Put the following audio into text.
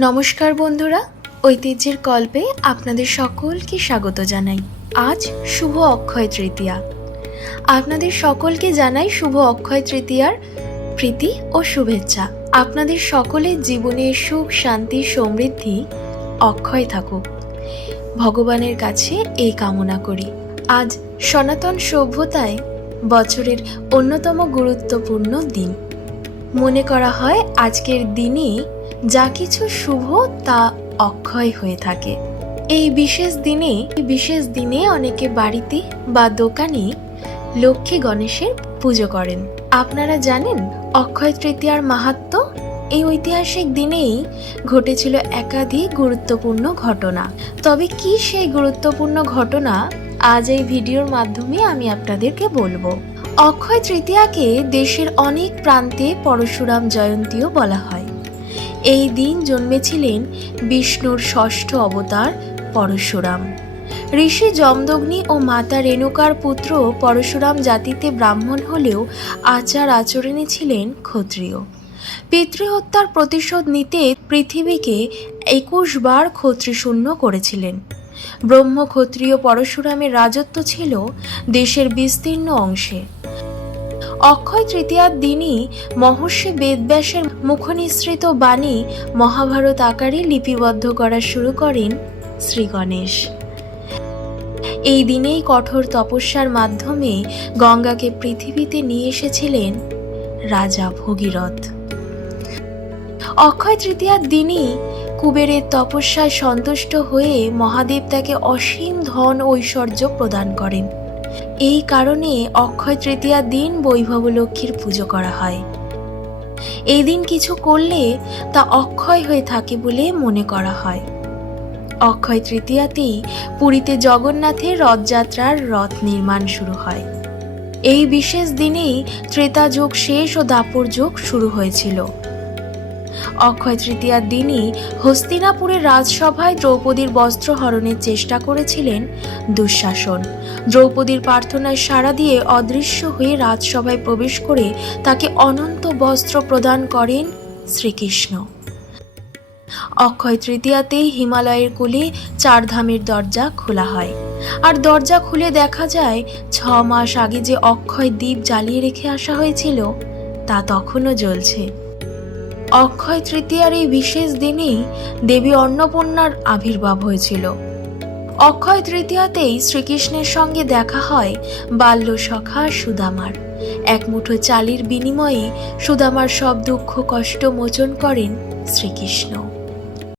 নমস্কার বন্ধুরা, ঐতিহ্যের কল্পে আপনাদের সকলকে স্বাগত জানাই। আজ শুভ অক্ষয় তৃতীয়া। আপনাদের সকলকে জানাই শুভ অক্ষয় তৃতীয়ার প্রীতি ও শুভেচ্ছা। আপনাদের সকলের জীবনে সুখ, শান্তি, সমৃদ্ধি অক্ষয় থাকুক। ভগবানের কাছে এই কামনা করি। আজ সনাতন সভ্যতায় বছরের অন্যতম গুরুত্বপূর্ণ দিন। মনে করা হয় আজকের দিনে যা কিছু শুভ তা অক্ষয় হয়ে থাকে। এই বিশেষ দিনে বিশেষ দিনে অনেকে বাড়িতে বা দোকানে লক্ষ্মী গণেশের পুজো করেন। আপনারা জানেন, অক্ষয় তৃতীয়ার মাহাত্ম? এই ঐতিহাসিক দিনেই ঘটেছিল একাধিক গুরুত্বপূর্ণ ঘটনা। তবে কি সেই গুরুত্বপূর্ণ ঘটনা, আজ এই ভিডিওর মাধ্যমে আমি আপনাদেরকে বলব। অক্ষয় তৃতীয়াকে দেশের অনেক প্রান্তে পরশুরাম জয়ন্তীও বলা হয়। এই দিন জন্মেছিলেন বিষ্ণুর ষষ্ঠ অবতার পরশুরাম। ঋষি যমদগ্নি ও মাতা রেণুকার পুত্র পরশুরাম জাতিতে ব্রাহ্মণ হলেও আচার আচরণে ছিলেন ক্ষত্রিয়। পিতৃহত্যার প্রতিশোধ নিতে পৃথিবীকে একুশ বার ক্ষত্রিশূন্য করেছিলেন। ব্রহ্ম ক্ষত্রিয় পরশুরামের রাজত্ব ছিল দেশের বিস্তীর্ণ অংশে। অক্ষয় তৃতীয়ার দিনই মহর্ষি বেদব্যাসের মুখনিসৃত বাণী মহাভারত আকারে লিপিবদ্ধ করা শুরু করেন শ্রী গণেশ। এই দিনেই কঠোর তপস্যার মাধ্যমে গঙ্গাকে পৃথিবীতে নিয়ে এসেছিলেন রাজা ভগীরথ। অক্ষয় তৃতীয়ার দিনই কুবেরের তপস্যায় সন্তুষ্ট হয়ে মহাদেব তাকে অসীম ধন ঐশ্বর্য প্রদান করেন। এই কারণে অক্ষয় তৃতীয়ার দিন বৈভব লক্ষ্মীর পুজো করা হয়। এই দিন কিছু করলে তা অক্ষয় হয়ে থাকে বলে মনে করা হয়। অক্ষয় তৃতীয়াতেই পুরীতে জগন্নাথের রথযাত্রার রথ নির্মাণ শুরু হয়। এই বিশেষ দিনেই ত্রেতা যোগ শেষ ও দাপর যোগ শুরু হয়েছিল। অক্ষয় তৃতীয়ার দিনই হস্তিনাপুরের রাজসভায় দ্রৌপদীর বস্ত্র হরণের চেষ্টা করেছিলেন দুঃশাসন। দ্রৌপদীর প্রার্থনায় সাড়া দিয়ে অদৃশ্য হয়ে রাজসভায় প্রবেশ করে তাকে অনন্ত বস্ত্র প্রদান করেন শ্রীকৃষ্ণ। অক্ষয় তৃতীয়াতে হিমালয়ের কোলে চার ধামের দরজা খোলা হয়। আর দরজা খুলে দেখা যায়, ছ মাস আগে যে অক্ষয় দ্বীপ জ্বালিয়ে রেখে আসা হয়েছিল, তা তখনও জ্বলছে। অক্ষয় তৃতীয়ার এই বিশেষ দিনেই দেবী অন্নপূর্ণার আবির্ভাব হয়েছিল। অক্ষয় তৃতীয়াতেই শ্রীকৃষ্ণের সঙ্গে দেখা হয় বাল্য সখা সুদামার। এক মুঠো চালির বিনিময়ে সুদামার সব দুঃখ, কষ্ট মোচন করেন শ্রীকৃষ্ণ।